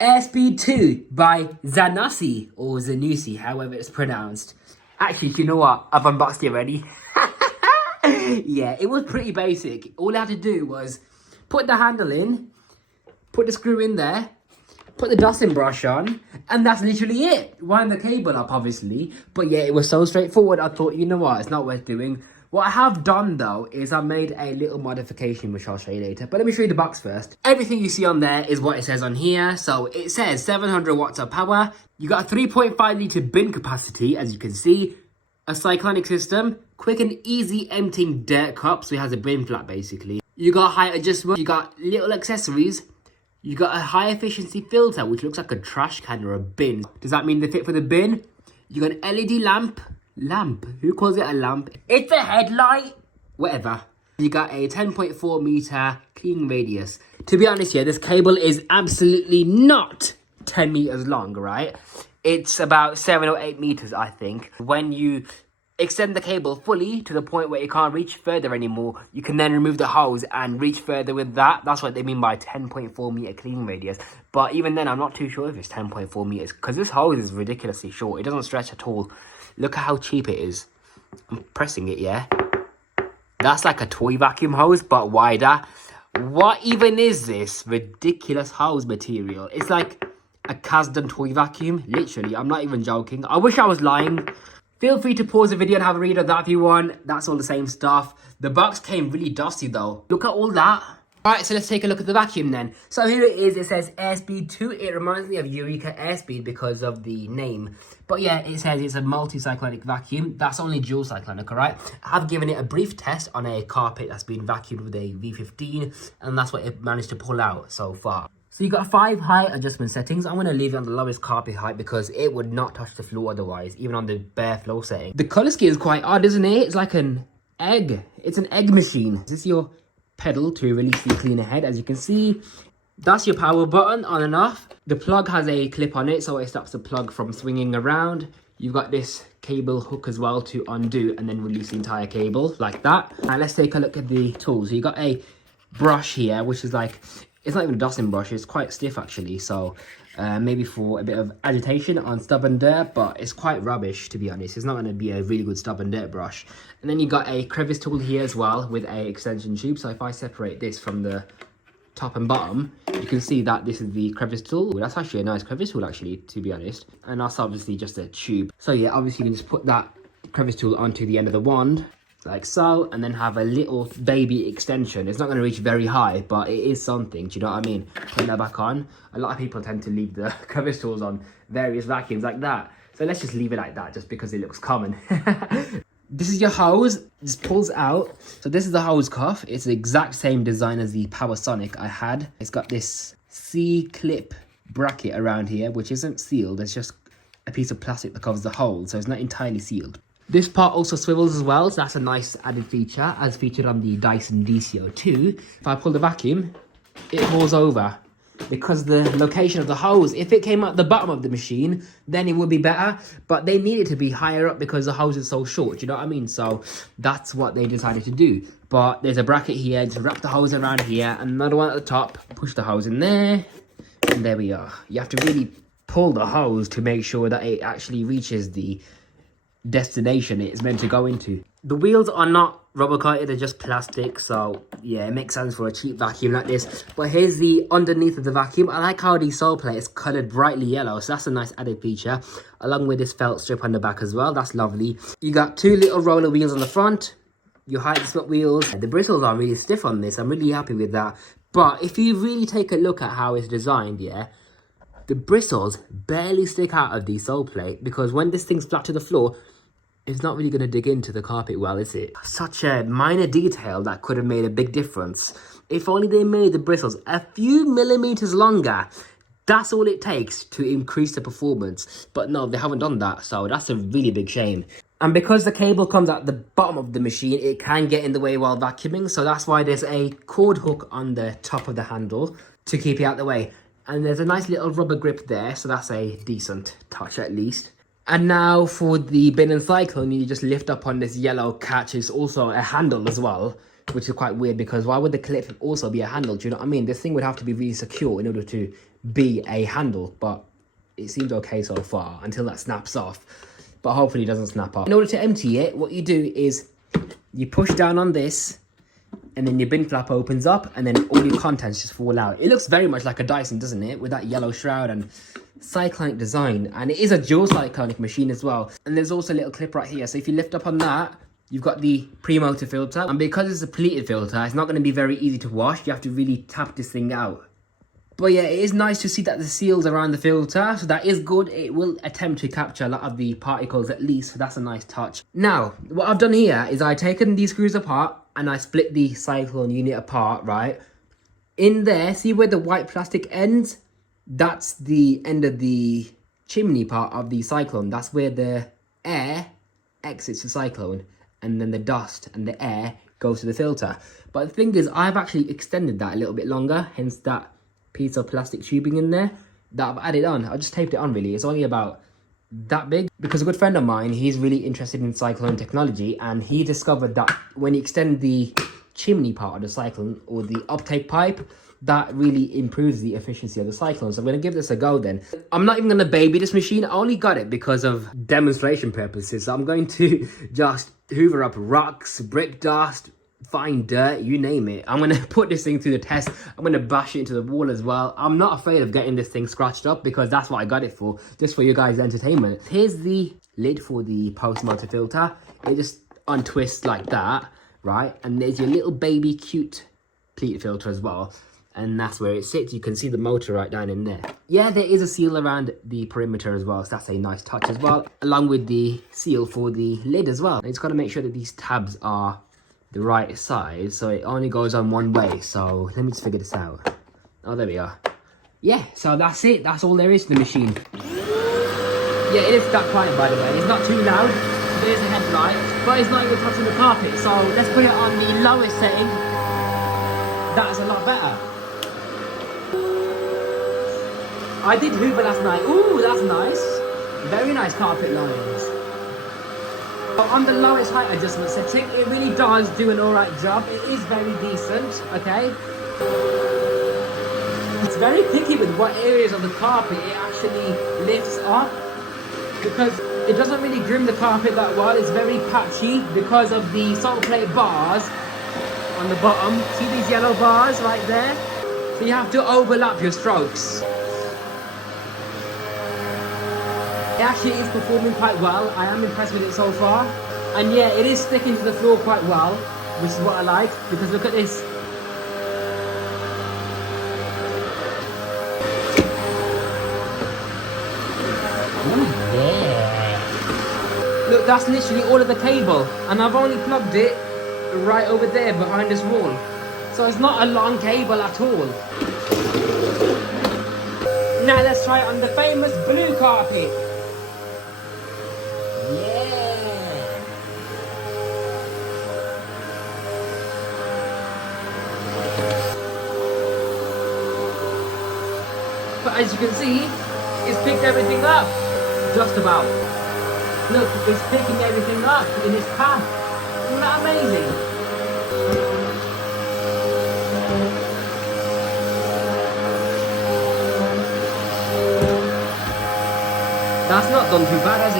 Airspeed 2 by Zanussi, or Zanussi, however it's pronounced. Actually, you know what? I've unboxed it already. Yeah, it was pretty basic. All I had to do was put the handle in, put the screw in there, put the dusting brush on, and that's literally it. Wind the cable up, obviously. But yeah, it was so straightforward. I thought, you know what? It's not worth doing. What I have done, though, is I made a little modification, which I'll show you later. But let me show you the box first. Everything you see on there is what it says on here. So it says 700 watts of power. You got a 3.5 litre bin capacity, as you can see. A cyclonic system. Quick and easy emptying dirt cups. So it has a bin flap, basically. You got height adjustment. You got little accessories. You got a high efficiency filter, which looks like a trash can or a bin. Does that mean they fit for the bin? You got an LED lamp. Who calls it a lamp? It's a headlight. Whatever. You got a 10.4 meter cleaning radius. To be honest here, this cable is absolutely not 10 meters long, right? It's about 7 or 8 meters, I think. When you extend the cable fully to the point where it can't reach further anymore, you can then remove the hose and reach further with that. That's what they mean by 10.4 meter cleaning radius. But even then, I'm not too sure if it's 10.4 meters because this hose is ridiculously short. It doesn't stretch at all. Look at how cheap it is. I'm pressing it, yeah? That's like a toy vacuum hose, but wider. What even is this ridiculous hose material? It's like a Kasdan toy vacuum. Literally, I'm not even joking. I wish I was lying. Feel free to pause the video and have a read of that if you want. That's all the same stuff. The box came really dusty though. Look at all that. Alright, so let's take a look at the vacuum then. So here it is. It says Airspeed 2. It reminds me of Eureka Airspeed because of the name. But yeah, it says it's a multi-cyclonic vacuum. That's only dual cyclonic, alright? I have given it a brief test on a carpet that's been vacuumed with a V15. And that's what it managed to pull out so far. So you got 5 height adjustment settings. I'm going to leave it on the lowest carpet height because it would not touch the floor otherwise, even on the bare floor setting. The colour scheme is quite odd, isn't it? It's like an egg. It's an egg machine. Is this your pedal to release the cleaner head? As you can see, that's your power button, on and off. The plug has a clip on it, so it stops the plug from swinging around. You've got this cable hook as well to undo and then release the entire cable like that. Now let's take a look at the tools. So you got a brush here, which is like, it's not even a dusting brush, it's quite stiff actually, so maybe for a bit of agitation on stubborn dirt, but it's quite rubbish to be honest. It's not going to be a really good stubborn dirt brush. And then you got a crevice tool here as well with a extension tube. So if I separate this from the top and bottom, you can see that this is the crevice tool. That's actually a nice crevice tool actually, to be honest. And that's obviously just a tube. So yeah, obviously you can just put that crevice tool onto the end of the wand, like so, and then have a little baby extension. It's not going to reach very high, but it is something. Do you know what I mean? Put that back on. A lot of people tend to leave the crevice tools on various vacuums like that. So let's just leave it like that, just because it looks common. This is your hose. It just pulls out. So this is the hose cuff. It's the exact same design as the Powersonic I had. It's got this C-clip bracket around here, which isn't sealed. It's just a piece of plastic that covers the hole, so it's not entirely sealed. This part also swivels as well, so that's a nice added feature, as featured on the Dyson DCO2. If I pull the vacuum, it falls over. Because the location of the hose, if it came at the bottom of the machine, then it would be better. But they need it to be higher up because the hose is so short, do you know what I mean? So that's what they decided to do. But there's a bracket here, just wrap the hose around here, and another one at the top, push the hose in there, and there we are. You have to really pull the hose to make sure that it actually reaches the destination it's meant to go into. The wheels are not rubber coated, they're just plastic, so yeah, it makes sense for a cheap vacuum like this. But here's the underneath of the vacuum. I like how the sole plate is coloured brightly yellow, so that's a nice added feature, along with this felt strip on the back as well. That's lovely. You got 2 little roller wheels on the front, your height split wheels. The bristles are really stiff on this. I'm really happy with that. But if you really take a look at how it's designed, yeah, the bristles barely stick out of the sole plate, because when this thing's flat to the floor, it's not really going to dig into the carpet well, is it? Such a minor detail that could have made a big difference. If only they made the bristles a few millimeters longer. That's all it takes to increase the performance. But no, they haven't done that, so that's a really big shame. And because the cable comes at the bottom of the machine, it can get in the way while vacuuming, so that's why there's a cord hook on the top of the handle to keep it out the way. And there's a nice little rubber grip there, so that's a decent touch at least. And now for the bin and cyclone, you just lift up on this yellow catch. It's also a handle as well, which is quite weird because why would the clip also be a handle? Do you know what I mean? This thing would have to be really secure in order to be a handle, but it seems okay so far until that snaps off. But hopefully it doesn't snap off. In order to empty it, what you do is you push down on this, and then your bin flap opens up, and then all your contents just fall out. It looks very much like a Dyson, doesn't it? With that yellow shroud and cyclonic design. And it is a dual cyclonic machine as well. And there's also a little clip right here. So if you lift up on that, you've got the pre-motor filter. And because it's a pleated filter, it's not going to be very easy to wash. You have to really tap this thing out. But yeah, it is nice to see that the seals around the filter, so that is good. It will attempt to capture a lot of the particles at least, so that's a nice touch. Now, what I've done here is I've taken these screws apart and I split the cyclone unit apart, right? In there, see where the white plastic ends? That's the end of the chimney part of the cyclone. That's where the air exits the cyclone, and then the dust and the air goes to the filter. But the thing is, I've actually extended that a little bit longer, hence that piece of plastic tubing in there that I've added on. I just taped it on really. It's only about that big, because a good friend of mine, he's really interested in cyclone technology, and he discovered that when you extend the chimney part of the cyclone, or the uptake pipe, that really improves the efficiency of the cyclone. So I'm going to give this a go then. I'm not even going to baby this machine. I only got it because of demonstration purposes. So I'm going to just hoover up rocks, brick dust, fine dirt, you name it. I'm going to put this thing through the test. I'm going to bash it into the wall as well. I'm not afraid of getting this thing scratched up, because that's what I got it for, just for you guys' entertainment. Here's the lid for the post-motor filter. It just untwists like that, right? And there's your little baby cute pleated filter as well. And that's where it sits. You can see the motor right down in there. Yeah, there is a seal around the perimeter as well, so that's a nice touch as well, along with the seal for the lid as well. And it's got to make sure that these tabs are the right size, so it only goes on one way. So let me just figure this out. Oh, there we are. Yeah, so that's it. That's all there is to the machine. Yeah, it is that quiet, by the way. It's not too loud. There's the headlight, but it's not even touching the carpet. So let's put it on the lowest setting. That's a lot better. I did Hoover last night. Ooh, that's nice. Very nice carpet lines. On the lowest height adjustment setting, it really does do an alright job. It is very decent, okay? It's very picky with what areas of the carpet it actually lifts up, because it doesn't really trim the carpet that well. It's very patchy because of the salt plate bars on the bottom. See these yellow bars right there? So you have to overlap your strokes. It actually is performing quite well. I am impressed with it so far. And yeah, it is sticking to the floor quite well, which is what I like, because look at this. Oh yeah. Look, that's literally all of the cable, and I've only plugged it right over there behind this wall. So it's not a long cable at all. Now let's try it on the famous blue carpet. But as you can see, it's picked everything up. Just about. Look, it's picking everything up in its path. Isn't that amazing? That's not done too bad, has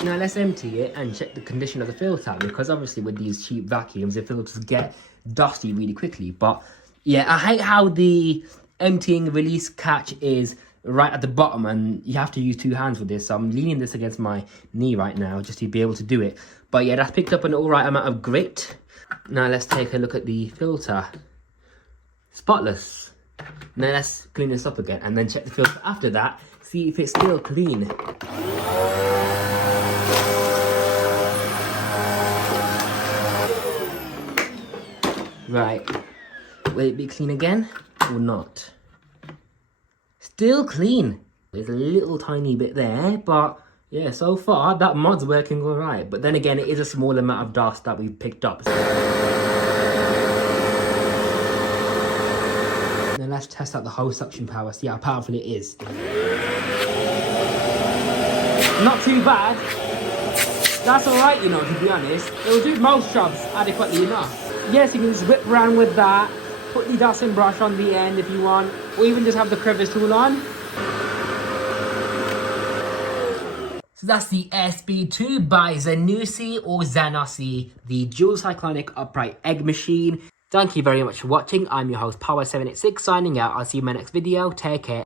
it? Now let's empty it and check the condition of the filter, because obviously with these cheap vacuums, the filters get dusty really quickly. But yeah, I hate how the emptying release catch is right at the bottom, and you have to use two hands with this. So I'm leaning this against my knee right now just to be able to do it. But yeah, that's picked up an alright amount of grit. Now let's take a look at the filter. Spotless. Now let's clean this up again and then check the filter after that. See if it's still clean. Right. Will it be clean again or not? Still clean. There's a little tiny bit there, but yeah, so far that mod's working all right. But then again, it is a small amount of dust that we've picked up. So. Now let's test out the hose suction power, see how powerful it is. Not too bad. That's all right, you know, to be honest. It will do most jobs adequately enough. Yes, you can just whip around with that. Put the dotting brush on the end if you want, or even just have the crevice tool on. So that's the SB2 by Zanussi or Zanussi, the dual cyclonic upright egg machine. Thank you very much for watching. I'm your host Power786 signing out. I'll see you in my next video. Take care.